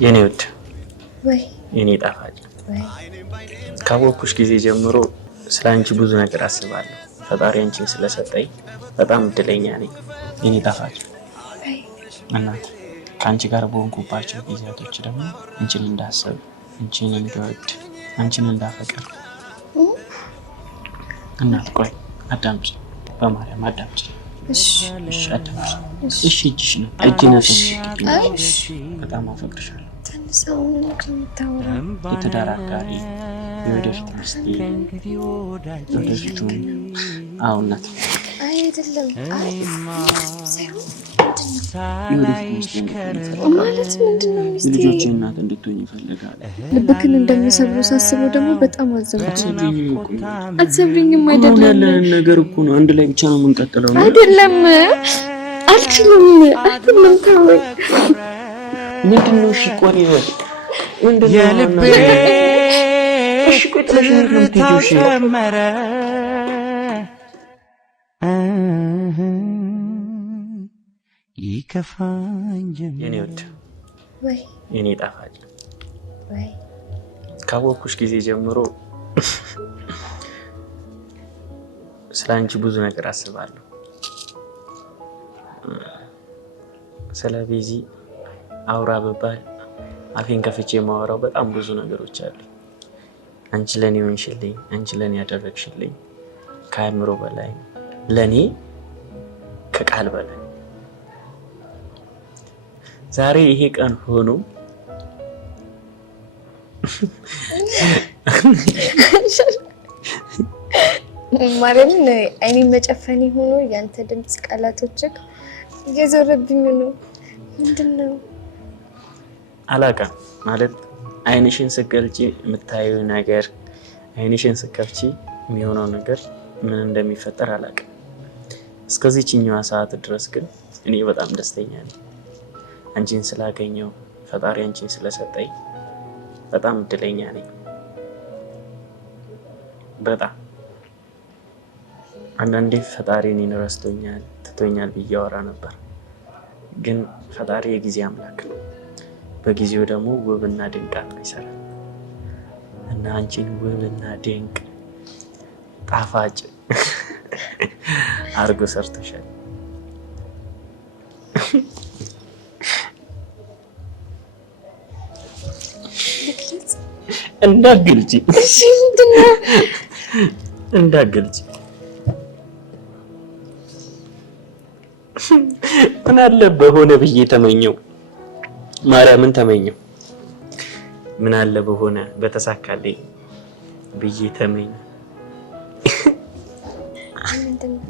የኔ ውድ ወይ የኔ ጣፋጭ ወይ ካወኩሽ ጊዜ ጀምሮ ስላንቺ ብዙ ነገር አስባለሁ። ፈጣሪ አንቺን ስለሰጠኝ በጣም እድለኛ ነኝ የኔ ጣፋጭ። እናት ከአንቺ ጋር በሆንኩባቸው ጊዜያቶች ደግሞ አንቺን እንዳስብ፣ አንቺን እንድወድ፣ አንቺን እንዳፈቅር እናት ቆይ አዳምጪ፣ በማርያም አዳምጪ። እሺ አዳምጪ። እሺ እጅሽ ነው እጅነቱ። እሺ በጣም አፈቅርሻለሁ። ተነሳውን ከምታወራ የትዳር አጋሪ የወደፊት ሚስቴ ወደፊቱ አዎ እናት አይደለም ማለት ምንድነው ሚስቴ ልጆቼ እናት እንድትሆኝ ይፈልጋል። ልብክን እንደምሰብሩ ሳስበው ደግሞ በጣም አዘንኩኝ። አትሰብሪኝም አይደለም ያለን ነገር እኮ ነው። አንድ ላይ ብቻ ነው የምንቀጥለው። አይደለም አልችልም አይደለም ታወይ ምንድነው? እሺ ቆይ ምንድነው የልቤ እሺ ቆይ ተመረ ይከፋኝ የኔ ውድ ወይ የኔ ጣፋጭ ወይ ካወኩሽ ጊዜ ጀምሮ ስላንቺ ብዙ ነገር አስባለሁ። ስለ ቤዚ አውራ በባል አፌን ከፍቼ የማወራው በጣም ብዙ ነገሮች አሉ። አንቺ ለኔ ሆንሽልኝ፣ አንቺ ለኔ ያደረግሽልኝ ከአእምሮ በላይ ለኔ ከቃል በላይ። ዛሬ ይሄ ቀን ሆኖ ማርያምን አይኔን መጨፈን ሆኖ ያንተ ድምጽ ቃላቶችክ እየዞረብኝ ነው። ምንድነው አላውቅም ማለት አይንሽን ስትገልጪ የምታየው ነገር አይንሽን ስትከፍቺ የሚሆነው ነገር ምን እንደሚፈጠር አላውቅም። እስከዚህኛዋ ሰዓት ድረስ ግን እኔ በጣም ደስተኛ ነኝ። አንቺን ስላገኘው ፈጣሪ አንቺን ስለሰጠኝ በጣም እድለኛ ነኝ። በጣም አንዳንዴ ፈጣሪ እኔን ረስቶኛል ትቶኛል ብዬ አወራ ነበር። ግን ፈጣሪ የጊዜ አምላክ ነው። በጊዜው ደግሞ ውብና ድንቅ አድርጎ ይሰራል እና አንቺን ውብና ድንቅ ጣፋጭ አድርጎ ሰርቶሻል። እንዳትገልጪ እሺ ምንድነው እንዳትገልጪ። ምን አለ በሆነ ብዬ ተመኘው፣ ማርያምን ተመኘው። ምን አለ በሆነ በተሳካልኝ ብዬ ተመኘው።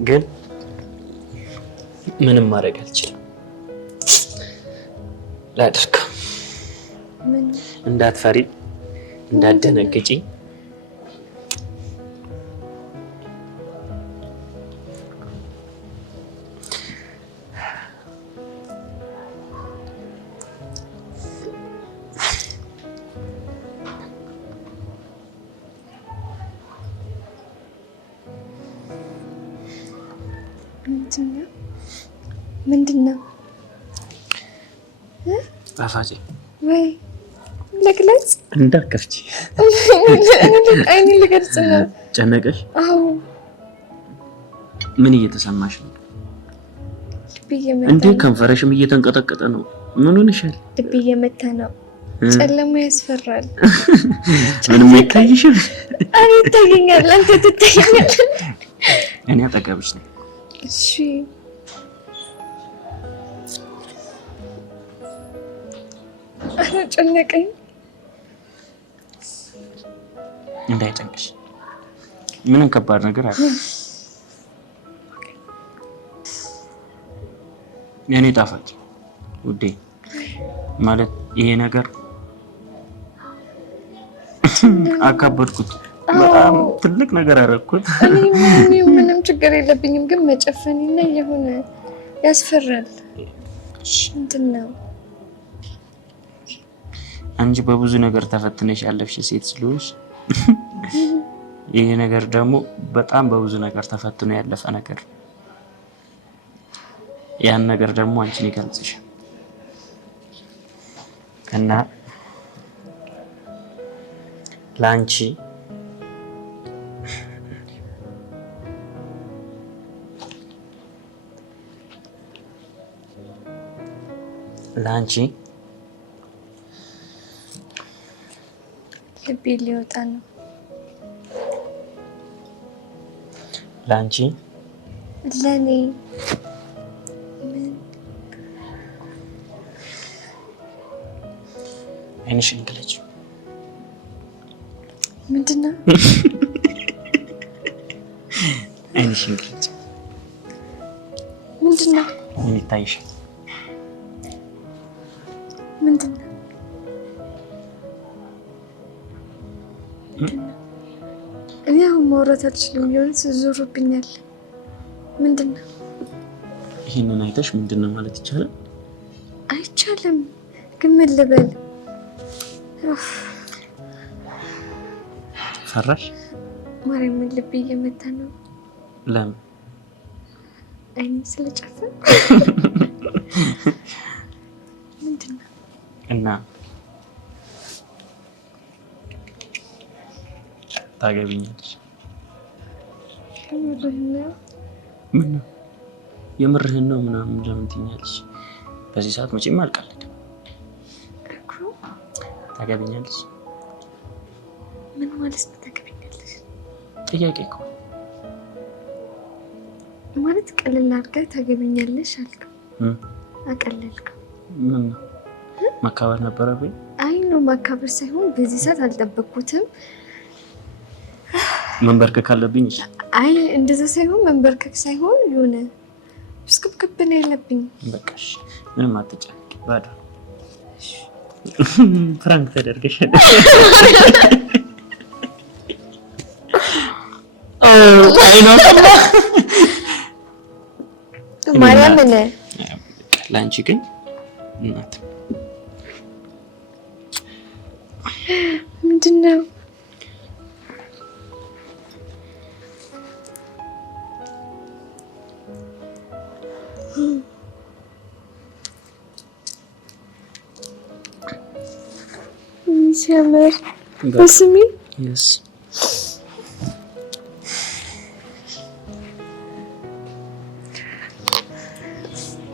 ግን ምንም ማድረግ አልችልም። ላድርገው። እንዳትፈሪ እንዳትደነግጪ። ምንድነው ጣፋጭ ወይ ለግለጽ እንዳትከፍቺ። አይኔ ልገልጽ ነው። ጨነቀሽ? አዎ። ምን እየተሰማሽ ነው? ልቤ እየመታ እንዴ ከንፈረሽም እየተንቀጠቀጠ ነው። ምን ሆነሻል? ልቤ እየመታ ነው። ጨለማ ያስፈራል። ምንም አይታይሽም? እኔ ይታየኛል። አንተ ትታየኛለህ። እኔ አጠገብሽ ነኝ። እሺ ጨነቀኝ። እንዳይጨንቅሽ። ምንም ከባድ ነገር አለ? የኔ ጣፋጭ ውዴ፣ ማለት ይሄ ነገር አካበድኩት። በጣም ትልቅ ነገር አደረኩት። እኔ ምንም ችግር የለብኝም፣ ግን መጨፈንና የሆነ ያስፈራል። ምንድን ነው? አንቺ በብዙ ነገር ተፈትነሽ ያለፍሽ ሴት ስለሆንሽ ይሄ ነገር ደግሞ በጣም በብዙ ነገር ተፈትኖ ያለፈ ነገር፣ ያን ነገር ደግሞ አንቺን ይገልጽሻል እና ላንቺ ልቤ ሊወጣ ነው። ላንቺ ለኔ አይንሽን ግለጭ። ምንድነው? አይንሽን ግለጭ። ምንድነው? ምን ይታይሻል? ምንድነው? እኔ አሁን ማውራት አልችልም። የሆነ ዞሮብኛል። ምንድነው? ይሄንን አይተሽ ምንድነው ማለት ይቻላል? አይቻልም። ግን ምን ልበል? ፈራሽ? ማርያም ልቤ እየመታ ነው። ለምን? አይኔ ስለጨፈን። ምንድነው? እና ታገቢኛለሽ? ምን ነው የምርህን ነው ምናምን ለምን ትይኛለሽ? በዚህ ሰዓት መቼም አልቀልድም። ታገቢኛለሽ? ምን ማለት ነው ታገቢኛለሽ? ጥያቄ እኮ ማለት ቀለል አድርገህ ታገቢኛለሽ አልከው። አቀለልከው። ምን ነው ማካበር ነበረብኝ? አይ ነው ማካበር ሳይሆን በዚህ ሰዓት አልጠበቅኩትም። መንበርከክ አለብኝ? አይ እንደዛ ሳይሆን መንበርከክ ሳይሆን የሆነ ስክብክብ ነው ያለብኝ። በቃ እሺ ምንም አትጨነቂ። ባዶ ፍራንክ ተደርገሻል። አይ ነው ማርያም ነህ። ላንቺ ግን እናት ምንድነው? ሲያምር በስሚ yes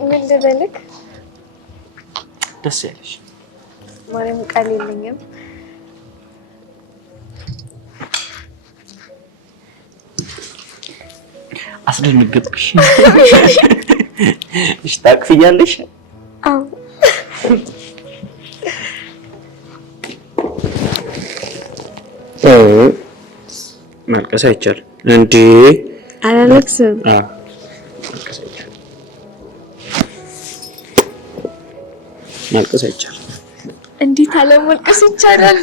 ምን ልበልክ? ደስ ያለሽ ማርያም ቃል የለኝም። አስደነገጥኩሽ። እሺ ታቅፊኛለሽ? አዎ ማልቀስ አይቻልም እንዴ? አላለቅስም። ማልቀስ አይቻልም። እንዴት አለማልቀስ ይቻላል?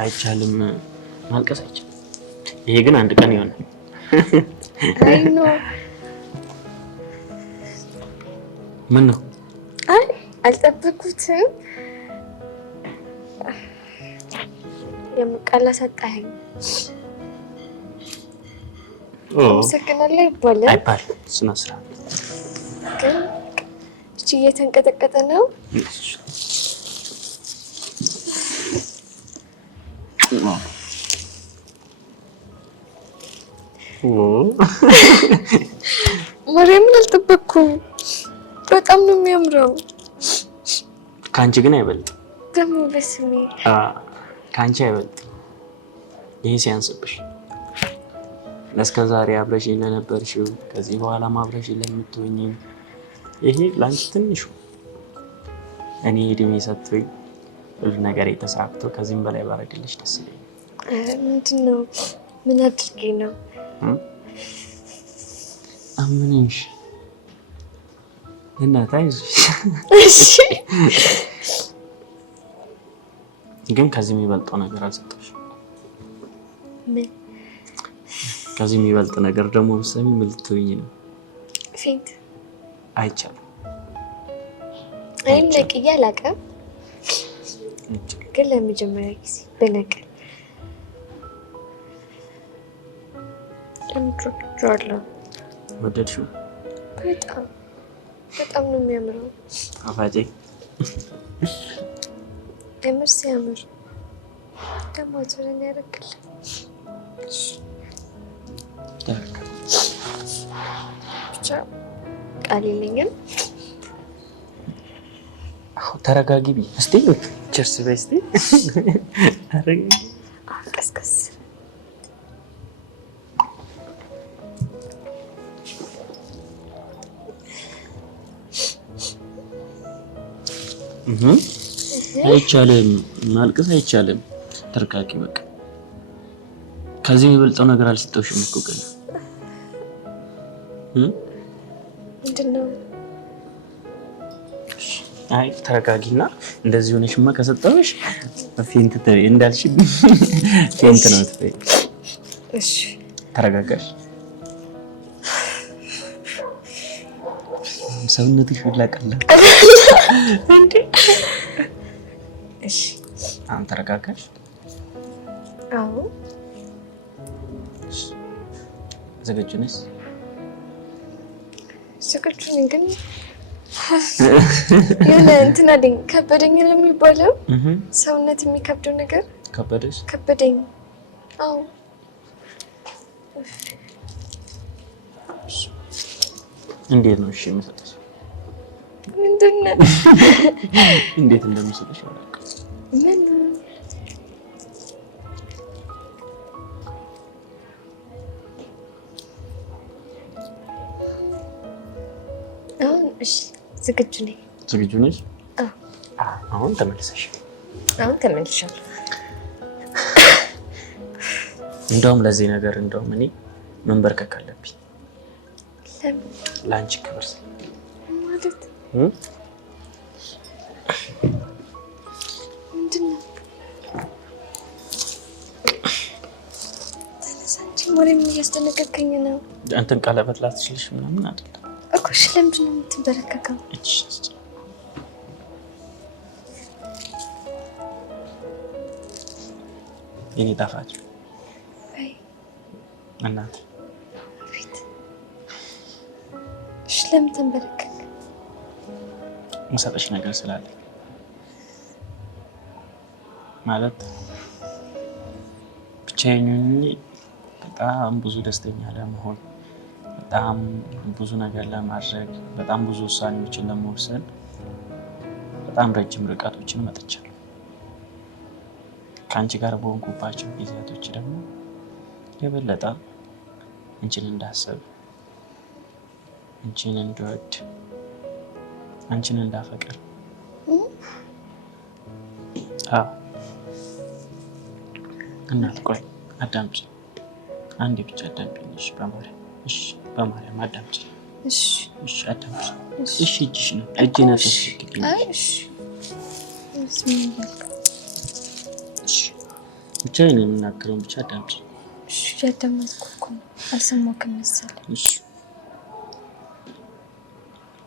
አይቻልም፣ ማልቀስ አይቻልም። ይሄ ግን አንድ ቀን ይሆናል። አይ ኖ ምን ነው? አይ አልጠበኩትም። የምቃላ ሰጣኸኝ። አመሰግናለሁ ይባላል አይባልም። ስነ ስርዓት ግን እቺ እየተንቀጠቀጠ ነው። ማርያምን አልጠበኩም። በጣም ነው የሚያምረው። ከአንቺ ግን አይበልጥም። ደግሞ በስሜ ከአንቺ አይበልጥም። ይሄ ሲያንስብሽ ለእስከ ዛሬ አብረሽኝ ለነበርሽው ከዚህ በኋላ አብረሽኝ ለምትሆኚ ይሄ ለአንቺ ትንሹ። እኔ እድሜ ሰጥቶኝ ሁሉ ነገር የተሳክቶ ከዚህም በላይ ባረግልሽ ደስ ይለኛል። ምንድን ነው? ምን አድርጌ ነው? አምንሽ እናት አይዞሽ። እሺ ግን ከዚህ የሚበልጠው ነገር አልሰጠሽም። ምን? ከዚህ የሚበልጥ ነገር ደግሞ ብትሰሚ ምን ልትሆኚ ነው? ፌንት አይቻልም። አይን ነቅዬ አላውቅም፣ ግን ለመጀመሪያ ጊዜ በነቀል ወደድሽው? በጣም በጣም ነው የሚያምረው። ጣፋጭ የምር ሲያምር ደግሞ ዙረን ያደርግል። ብቻ ቃል የለኝም። ተረጋጊ ቢ እስቲ ቸርስ በይ እስቲ ቀስቀስ አይቻልም፣ ማልቀስ አይቻልም። ተረጋጊ በቃ። ከዚህ የሚበልጠው ነገር አልሰጠውሽም እኮ ገና። ምንድን ነው? አይ ተረጋጊና፣ እንደዚህ ሆነሽማ ከሰጠውሽ ፌንት ተይ እንዳልሽ ፌንት ነው ተይ። እሺ ተረጋጋሽ። ሰውነትሽ ይላቀላል እንዴ? እሺ አሁን ተረጋጋሽ። አዎ ዝግጁ ነሽ? ዝግጁ ነኝ፣ ግን የሆነ እንትን አለኝ። ከበደኝ ለሚባለው ሰውነት የሚከብደው ነገር ከበደሽ? ከበደኝ። አዎ እንዴት ነው? እሺ የምሰጥሽ ምንድን ነው? እንዴት እንደምሰጥሽ አላውቅም። ምን እሺ ዝግጁ ነኝ። ዝግጁ ነሽ? አሁን ተመልሰሽ? አሁን ተመልሻለሁ። እንደውም ለዚህ ነገር እንደውም እኔ መንበርከክ አለብኝ። ለምን? ለአንቺ ክብር ማለት ምንድን ነው? ተነሳ እንጂ ወሬም እያስደነገርከኝ ነው። አንተን ቀለበት ላትችልሽ ምናምን አይደለም እኮ። እሺ ለምንድን ነው የምትንበረከከው? የኔ ጣፋጭ እናት ፊት። እሺ ለምን ተንበረከክ? የምሰጥሽ ነገር ስላለ ማለት ብቻዬን ሆኜ በጣም ብዙ ደስተኛ ለመሆን፣ በጣም ብዙ ነገር ለማድረግ፣ በጣም ብዙ ውሳኔዎችን ለመወሰን በጣም ረጅም ርቀቶችን መጥቻለሁ። ከአንቺ ጋር በሆንኩባቸው ጊዜያቶች ደግሞ የበለጠ አንቺን እንዳስብ፣ አንቺን እንድወድ፣ አንቺን እንዳፈቅር። አዎ እናት ቆይ አዳምጪ፣ አንዴ ብቻ አዳምጪኝ። እሺ በማርያም፣ እሺ በማርያም አዳምጪ። እሺ እሺ አዳምጪ። እሺ እጅሽ ነው እጄን አትወስጂልኝ። አይ እሺ ብቻዬን የምናገረውን ብቻ አዳምጪ። እሺ ያዳመጥኩ እኮ ነው። አልሰማሁም መሰለኝ። እሺ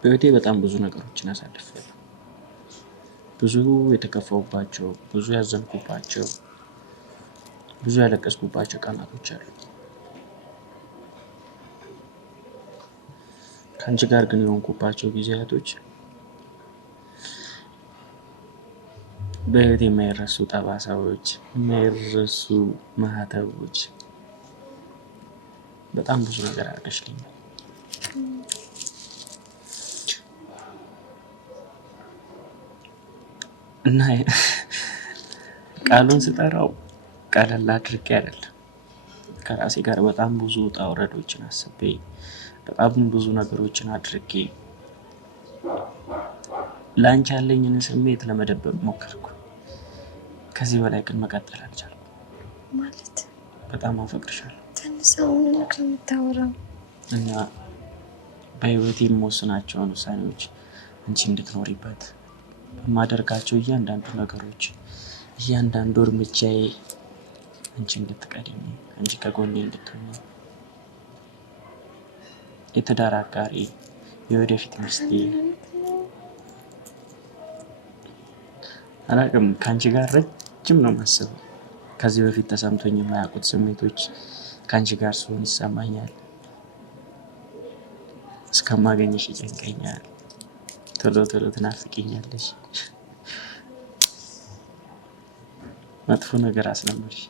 በህይወቴ በጣም ብዙ ነገሮችን አሳልፌያለሁ። ብዙ የተከፋሁባቸው፣ ብዙ ያዘንኩባቸው፣ ብዙ ያለቀስኩባቸው ቀናቶች አሉ። ከአንቺ ጋር ግን የሆንኩባቸው ጊዜያቶች በህይወት የማይረሱ ጠባሳዎች፣ የማይረሱ ማህተቦች፣ በጣም ብዙ ነገር አድርገሽልኛል እና ቃሉን ስጠራው ቀለል አድርጌ አይደለም። ከራሴ ጋር በጣም ብዙ ውጣ ውረዶችን አስቤ በጣም ብዙ ነገሮችን አድርጌ ለአንቺ ያለኝን ስሜት ለመደበቅ ሞከርኩ። ከዚህ በላይ ግን መቀጠል አልቻልኩም። ማለት በጣም አፈቅርሻለሁ። ተነሳ፣ ምን ነው የምታወራው? እና በህይወቴ የምወስናቸውን ውሳኔዎች አንቺ እንድትኖሪበት፣ በማደርጋቸው እያንዳንዱ ነገሮች፣ እያንዳንዱ እርምጃዬ አንቺ እንድትቀድሚ፣ አንቺ ከጎኔ እንድትሆኚ፣ የትዳር አጋሪ፣ የወደፊት ሚስቴ፣ አላውቅም ከአንቺ ጋር ረጅም ነው ማሰብ። ከዚህ በፊት ተሰምቶኝ የማያውቁት ስሜቶች ከአንቺ ጋር ስሆን ይሰማኛል። እስከማገኝሽ ይጨንቀኛል። ቶሎ ቶሎ ትናፍቂኛለሽ። መጥፎ ነገር አስለመድሽ።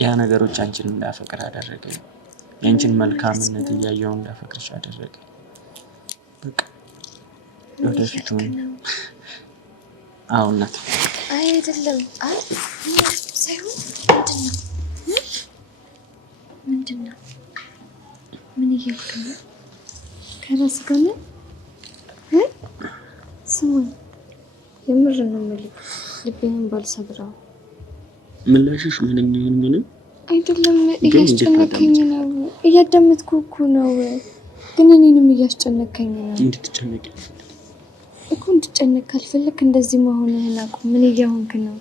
ያ ነገሮች አንቺን እንዳፈቅር አደረገኝ። የአንቺን መልካምነት እያየሁ እንዳፈቅርሽ አደረገኝ። በቃ ወደፊቱ አዎ እናት አይደለም ሳይሆን ምንድነው ምን እያልክ ነው? ከራስ ጋር ነው? ስሙን የምር ነው የምልህ። ልቤንም ባልሰብረው ምላሽሽ ምንም ይሁን ምንም አይደለም። እያስጨነቀኝ ነው። እያዳመጥኩ እኮ ነው፣ ግን እኔንም እያስጨነቀኝ ነው። እንድትጨነቂ እኮ እንድጨነቅ ካልፈለክ እንደዚህ መሆንህን አቁም። ምን እየሆንክ ነው?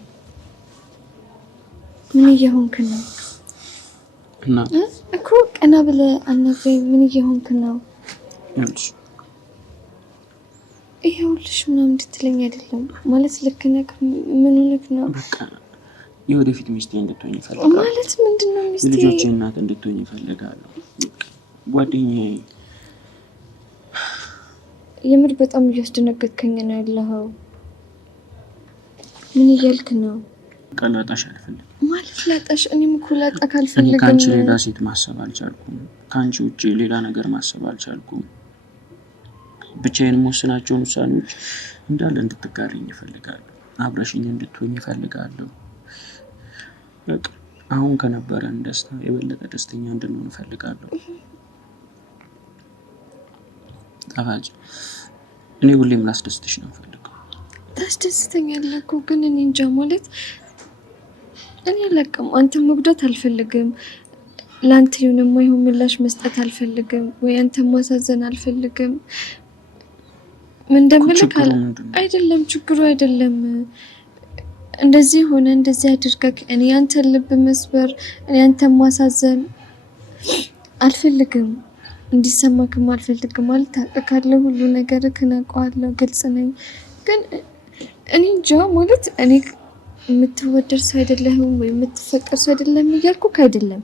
ምን እየሆንክ ነው? እና እኮ ቀና ብለህ አናግረኝ። ምን እየሆንክ ነው? ይኸውልሽ ምናምን እንድትለኝ አይደለም ማለት ልክ ነህ። ምን ሆነህ ነው? በቃ የወደፊት ሚስቴ እንድትሆኝ እፈልጋለሁ። ማለት ምንድነው ሚስቴ? ልጆቼ እናት እንድትሆኝ እፈልጋለሁ። ጓደኛዬ የምር በጣም እያስደነገጥከኝ ነው ያለኸው። ምን እያልክ ነው? ላጣሽ አልፈልግም። ማለት ላጣሽ? እኔም እኮ ላጣህ አልፈልግም። እኔ ከአንቺ ሌላ ሴት ማሰብ አልቻልኩም። ከአንቺ ውጭ ሌላ ነገር ማሰብ አልቻልኩም። ብቻዬን የምወስናቸውን ውሳኔዎች እንዳለ እንድትጋሪኝ እፈልጋለሁ። አብረሽኝ እንድትሆኝ እፈልጋለሁ። በቃ አሁን ከነበረን ደስታ የበለጠ ደስተኛ እንድንሆን እፈልጋለሁ። ጣፋጭ እኔ ሁሌም ላስደስትሽ ነው የምፈልገው። ታስደስተኛለህ እኮ ግን እኔ እንጃ ማለት እኔ አላውቅም። አንተ መጉዳት አልፈልግም። ለአንተ የሆነ የማይሆን ምላሽ መስጠት አልፈልግም፣ ወይ አንተ ማሳዘን አልፈልግም። ምን እንደምልህ አይደለም ችግሩ አይደለም። እንደዚህ ሆነ እንደዚህ አድርገህ እኔ አንተን ልብ መስበር፣ እኔ አንተን ማሳዘን አልፈልግም። እንዲሰማክም አልፈልግም። ማለት ታውቃለህ፣ ሁሉ ነገር ከናቀዋለሁ፣ ግልጽ ነኝ። ግን እኔ እንጃ ማለት እኔ የምትወደድ ሰው አይደለህም ወይ የምትፈቀር ሰው አይደለም እያልኩህ አይደለም፣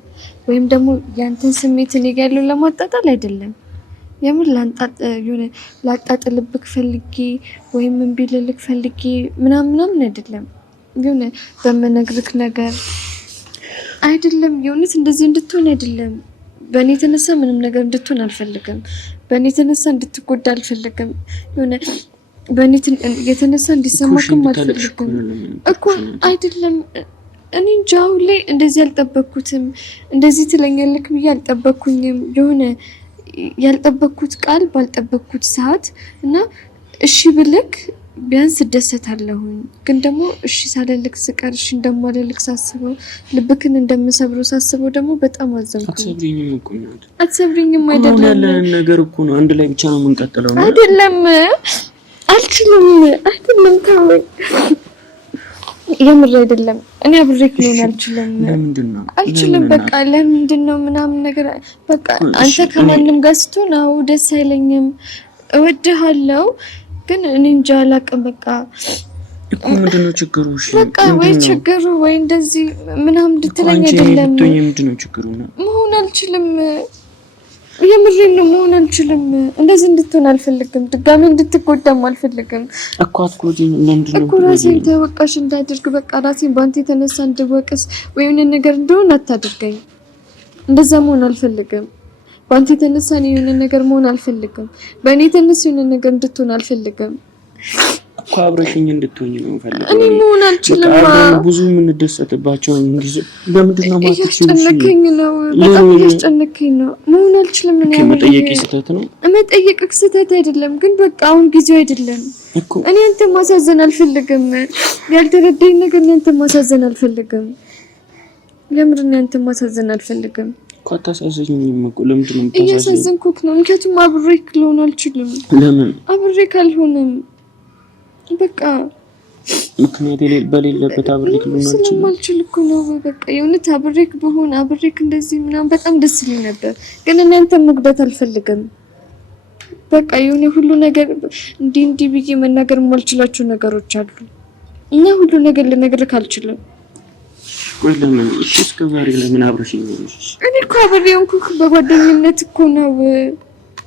ወይም ደግሞ ያንተን ስሜት እኔ ጋር ያለው ለማጣጣል አይደለም። የምር ላጣጥልብክ ፈልጌ ወይም እምቢ ልልክ ፈልጌ ምናምን አይደለም። የሆነ በምነግርክ ነገር አይደለም። የእውነት እንደዚህ እንድትሆን አይደለም። በእኔ የተነሳ ምንም ነገር እንድትሆን አልፈልግም። በእኔ የተነሳ እንድትጎዳ አልፈልግም። የሆነ በእኔ የተነሳ እንዲሰማክም አልፈልግም እኮ አይደለም። እኔ እንጃ አሁን ላይ እንደዚህ አልጠበቅኩትም። እንደዚህ ትለኛለክ ብዬ አልጠበቅኩኝም። የሆነ ያልጠበቅኩት ቃል ባልጠበቅኩት ሰዓት እና እሺ ብልክ ቢያንስ እደሰታለሁኝ። ግን ደግሞ እሺ ሳልልክ ስቀር እሺ እንደማልልክ ሳስበው ልብክን እንደምሰብረው ሳስበው ደግሞ በጣም አዘንኩ። አትሰብሪኝም እኮ ነው። አትሰብሪኝም አይደለም። ያለን ነገር እኮ ነው። አንድ ላይ ብቻ ነው የምንቀጥለው ነው አይደለም። አልችልም አይደለም። ታወኝ የምር አይደለም። እኔ አብሬክ ነው አልችልም። ለምንድን ነው አልችልም? በቃ ለምንድን ነው ምናምን ነገር በቃ አንተ ከማንም ጋር ስትሆን አዎ ደስ አይለኝም። እወድሃለሁ ግን እኔ እንጃ አላውቅም። በቃ እኮ ምንድነው ችግሩ? እሺ በቃ ወይ ችግሩ ወይ እንደዚህ ምናምን እንድትለኝ አይደለም። ምንድነው ችግሩ? መሆን አልችልም። የምሬን ነው። መሆን አልችልም። እንደዚህ እንድትሆን አልፈልግም። ድጋሚ እንድትጎዳም አልፈልግም እኮ። አትጎጂኝ። ለምንድነው እኮ ራሴን ተወቃሽ እንዳደርግ በቃ ራሴን በአንተ የተነሳ እንድወቅስ ወይ የሆነ ነገር እንደሆነ አታድርገኝ። እንደዛ መሆን አልፈልግም። በአንተ የተነሳ እኔ የሆነ ነገር መሆን አልፈልግም። በእኔ የተነሳ የሆነ ነገር እንድትሆን አልፈልግም እኮ። አብረሽኝ እንድትሆኝ ነው የምፈልገው። እኔ መሆን አልችልም። ብዙ የምንደሰትባቸው ጊዜ ለምንድን ነው ማትችይው? እያስጨነቀኝ ነው፣ በጣም እያስጨነቀኝ ነው። መሆን አልችልም። እኔ መጠየቅ ስህተት ነው። መጠየቅህ ስህተት አይደለም፣ ግን በቃ አሁን ጊዜው አይደለም እኮ። እኔ አንተን ማሳዘን አልፈልግም። ያልተረዳኝ ነገር እኔ አንተን ማሳዘን አልፈልግም። የምር እኔ አንተን ማሳዘን አልፈልግም እኮ። አታሳዝኝም እኮ። ለምንድን ነው የምታሳዝኝ? እያሳዘንኩህ ነው። ምክንያቱም አብሬክ ልሆን አልችልም። ለምን አብሬክ አልሆንም? በቃ ምክንያት በሌለበት አብሬክ ልሆን አልችልም። ስለማልችል እኮ ነው። በቃ የእውነት አብሬክ ብሆን አብሬክ እንደዚህ ምናምን በጣም ደስ ይለኝ ነበር፣ ግን እኔ አንተን መጉዳት አልፈልግም። በቃ የሆነ ሁሉ ነገር እንዲህ ብዬ መናገር የማልችላቸው ነገሮች አሉ እና ሁሉ ነገር ልነግርህ አልችልም። ቆይ ለምን እስከ ዛሬ ለምን አብረሽኝ ነው? እኔ እኮ አብሬ ሆንኩህ በጓደኝነት እኮ ነው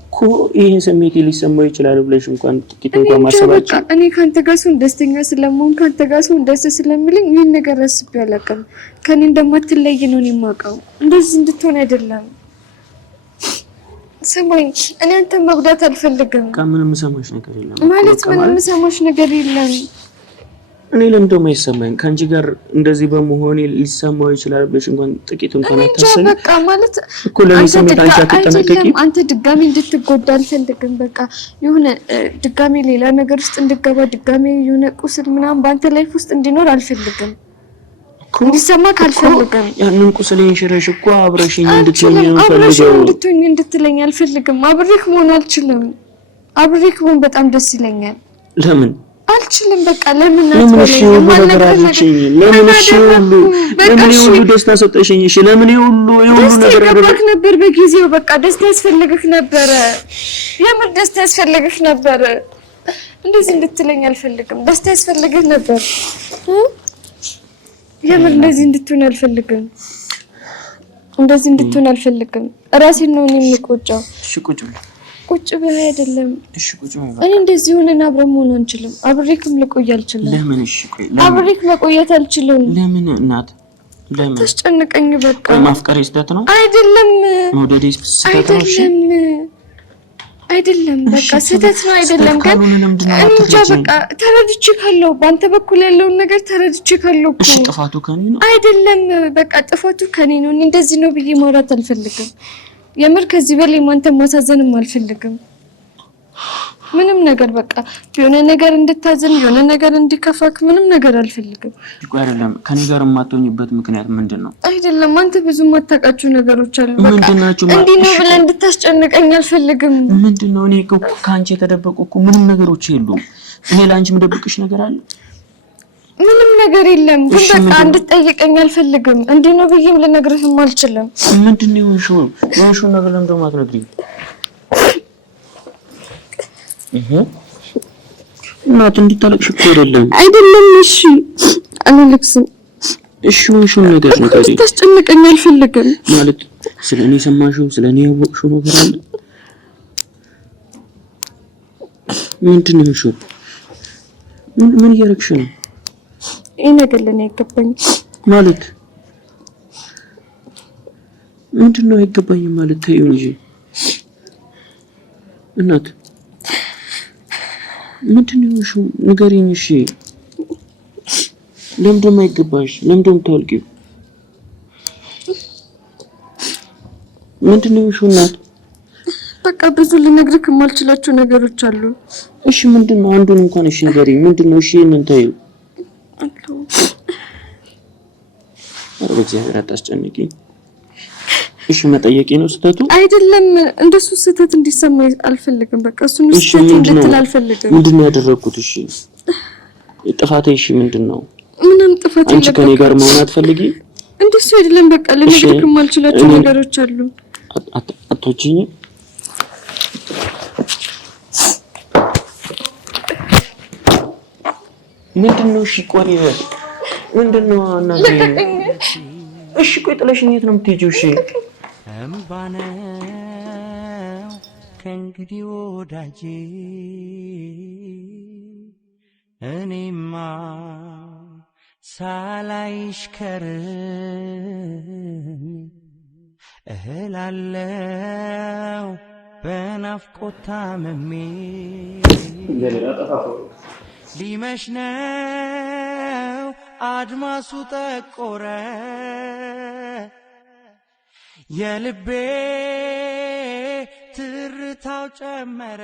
እኮ። እኮ ይሄን ስሜት ሊሰማው ይችላል ብለሽ እንኳን ጥቂት እንኳን ማሰባችሁ እኔ ካንተ ጋር ሰው ደስተኛ ስለመሆን ካንተ ጋር ሰው ደስ ስለሚልኝ ይሄን ነገር አስቤ አላውቅም። ከኔ እንደማትለይ ነው የማውቀው። እንደዚህ እንድትሆን አይደለም። ሰማኝ፣ እኔ አንተ መጉዳት አልፈልግም። ከምንም ሰማሽ ነገር የለም ማለት ምንም ሰማሽ ነገር የለም። እኔ ለምንድነው የማይሰማኝ? ከአንቺ ጋር እንደዚህ በመሆኔ ሊሰማው ይችላል ብለሽ እንኳን ጥቂት እንኳን አታስቢ። በቃ ማለት እኮ ለኔ ስሜት አንቺ አትጠነቀቂም። አንተ ድጋሚ እንድትጎዳ አልፈልግም። በቃ የሆነ ድጋሚ ሌላ ነገር ውስጥ እንድገባ ድጋሚ የሆነ ቁስል ምናምን በአንተ ላይፍ ውስጥ እንዲኖር አልፈልግም። እንዲሰማክ አልፈልግም። ያንን ቁስሌን ሽረሽ እኮ አብረሽኝ እንድትሆኝ እንፈልገው እንድትሆኝ እንድትለኝ አልፈልግም። አብሬክ መሆን አልችልም። አብሬክ መሆን በጣም ደስ ይለኛል። ለምን አልችልም? በቃ ለምን እሺ ነገር አልችኝ? ለምን እሺ ሁሉ ደስታ ሰጠሽኝ? እሺ ለምን ሁሉ ነገር ያደረግክ ነበር በጊዜው። በቃ ደስታ ያስፈልግህ ነበር። የምር ደስታ ያስፈልግህ ነበር። እንደዚህ እንድትለኝ አልፈልግም። ደስታ ያስፈልግህ ነበር። የምር እንደዚህ እንድትሆን አልፈልግም። እንደዚህ እንድትሆን አልፈልግም። ራሴን ነው የምቆጫው። እሺ ቁጭ ብለህ አይደለም። እሺ ቁጭ ብለህ እኔ እንደዚህ ሆነን አብረን መሆን አንችልም። አብሬክም ልቆይ አልችልም። ለምን? እሺ ቆይ አብሬክ መቆየት አልችልም። ለምን እናት? ለምን? ተጨነቀኝ። በቃ ማፍቀር ስህተት ነው አይደለም? መውደድ ስህተት ነው? እሺ አይደለም። በቃ ስህተት ነው አይደለም? ግን እንጃ በቃ ተረድቼ ካለው በአንተ በኩል ያለውን ነገር ተረድቼ ካለው እኮ እሺ ጥፋቱ ከኔ ነው አይደለም? በቃ ጥፋቱ ከኔ ነው። እኔ እንደዚህ ነው ብዬ ማውራት አልፈልግም። የምር ከዚህ በላይ ማንተን ማሳዘንም አልፈልግም። ምንም ነገር በቃ የሆነ ነገር እንድታዘን የሆነ ነገር እንዲከፋክ ምንም ነገር አልፈልግም። ይቆይ አይደለም ከኔ ጋር የማትሆኝበት ምክንያት ምንድነው? አይደለም አንተ ብዙ የማታውቃቸው ነገሮች አሉ። በቃ ምንድናቸው? እንዲህ ነው ብለህ እንድታስጨንቀኝ አልፈልግም። ምንድነው? እኔ እኮ ከአንቺ የተደበቁ እኮ ምንም ነገሮች የሉም። እኔ ለአንቺ የምደብቅሽ ነገር አለ? ምንም ነገር የለም። ግን በቃ እንድትጠይቀኝ አልፈልግም። እንዲህ ነው ብዬም ልነግርህም አልችልም። ምንድነው የሆንሽው ነገር ለምን ደግሞ አትነግሪኝ? እናት እንድታለቅሽ እኮ አይደለም። እሺ አልለቅስም። እሺ የሆንሽውን ነገር ንገሪኝ። እንድታስጨንቀኝ አልፈልግም። ማለት ስለኔ ሰማሽው? ስለኔ ያወቅሽው ነገር አለ? ምንድነው የሆንሽው? ምን እያደረግሽ ነው? ይሄ ነገር ለኔ አይገባኝም። ማለት ምንድነው አይገባኝም ማለት? ተይው እንጂ እናት ምንድነው የሆንሽው? ንገሪኝ። እሺ ለምንድነው አይገባሽ? ለምንድነው የምታወልቂው? ምንድነው የሆንሽው እናት? በቃ ብዙ ልነግርህ የማልችላቸው ነገሮች አሉ። እሺ ምንድነው? አንዱን እንኳን እሺ ንገሪኝ። ምንድነው? እሺ እነን ተይው። በእግዚአብሔር አታስጨንቂኝ። እሺ መጠየቄ ነው ስህተቱ? አይደለም እንደሱ ስህተት እንዲሰማኝ አልፈልግም። በቃ እሱን ስህተት እንድትል አልፈልግም። ምንድነው ያደረኩት? እሺ ጥፋቴ እሺ ምንድነው? ምንም ጥፋት የለም። አንቺ ከኔ ጋር መሆን አትፈልጊ? እንደሱ አይደለም። በቃ ልነግርህ የማልችላቸው ነገሮች አሉ። አትወጪኝ? ምንድነው? እሺ ቆይ ምንድነው? እናቴ እሺ ቆይ ጥለሽኝ የት ነው የምትሄጂው? እሺ እምባነው ከእንግዲህ ወዳጄ እኔማ ሳላይሽ ከርም እህላለው በናፍቆት ታምሜ ሊመሽ ነው አድማሱ ጠቆረ የልቤ ትርታው ጨመረ